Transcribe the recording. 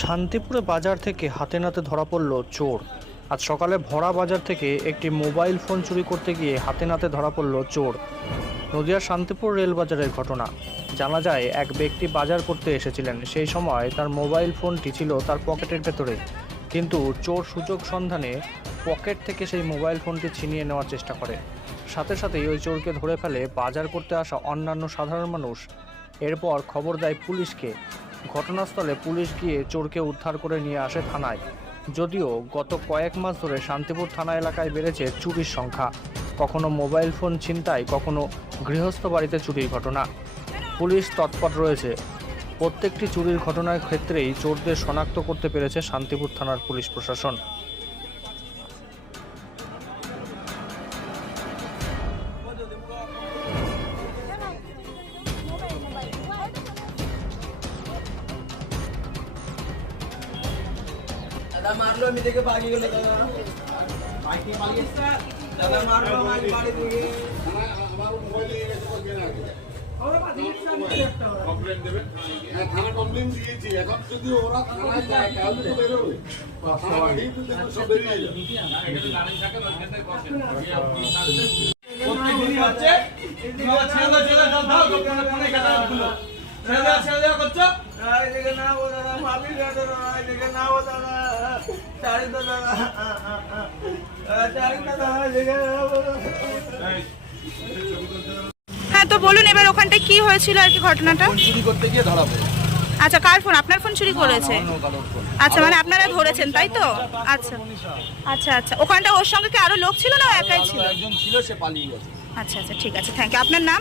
শান্তিপুরে বাজার থেকে হাতে নাতে ধরা পড়ল চোর। আজ সকালে ভরা বাজার থেকে একটি মোবাইল ফোন চুরি করতে গিয়ে হাতে নাতে ধরা পড়ল চোর। নদিয়ার শান্তিপুর রেলবাজারের ঘটনা। জানা যায় এক ব্যক্তি বাজার করতে এসেছিলেন, সেই সময় তার মোবাইল ফোনটি ছিল তার পকেটের ভেতরে, কিন্তু চোর সুযোগ সন্ধানে পকেট থেকে সেই মোবাইল ফোনটি ছিনিয়ে নেওয়ার চেষ্টা করে। সাথে সাথেই ওই চোরকে ধরে ফেলে বাজার করতে আসা অন্যান্য সাধারণ মানুষ। এরপর খবর দেয় পুলিশকে। ঘটনাস্থলে পুলিশ গিয়ে চোরকে উদ্ধার করে নিয়ে আসে থানায়। যদিও গত কয়েক মাস ধরে শান্তিপুর থানা এলাকায় বেড়েছে চুরির সংখ্যা, কখনো মোবাইল ফোন ছিনতাই, কখনো গৃহস্থ বাড়িতে চুরির ঘটনা। পুলিশ তৎপর রয়েছে। প্রত্যেকটি চুরির ঘটনার ক্ষেত্রেই চোরদের শনাক্ত করতে পেরেছে শান্তিপুর থানার পুলিশ প্রশাসন। दादा मारलो मी देखे भागी गेलो दादा माहिती पाली असता दादा मारलो मारी मारी दिए हमारा मोबाइल ले गए तो केना और बात ही कंप्लेंट देबे ना थाना कंप्लेंट দিয়েছি এখন যদি ওরা থানায় যায় তাহলে তো বের হবে পাঁচটা তো দেখো সব বেরিয়ে যাবে এটা গাড়ি থাকে না ওখানে বসে প্রত্যেকদিনই হচ্ছে তোমরা ছেলে ছেলে জল দাও দোকানে ফোনে কাটা গুলো ছেলে ছেলে করছো আরে দেখে না ও দাদা মাফি দে দাদা দেখে না ও দাদা চারি দাদা চারি দাদা দেখে না ও হ্যাঁ, তো বলুন এবার ওখানটায় কি হয়েছিল আর কি ঘটনাটা? চুরি করতে গিয়ে ধরা পড়ে। আচ্ছা, কার ফোন? আপনার ফোন চুরি করেছে? আচ্ছা, মানে আপনারা ধরেছেন তাই তো? আচ্ছা আচ্ছা আচ্ছা, ওখানটা ওর সঙ্গে কি আরো লোক ছিল না একাই ছিল? একজন ছিল, সে পালিয়ে গেছে। আচ্ছা আচ্ছা, ঠিক আছে, থ্যাংক ইউ। আপনার নাম?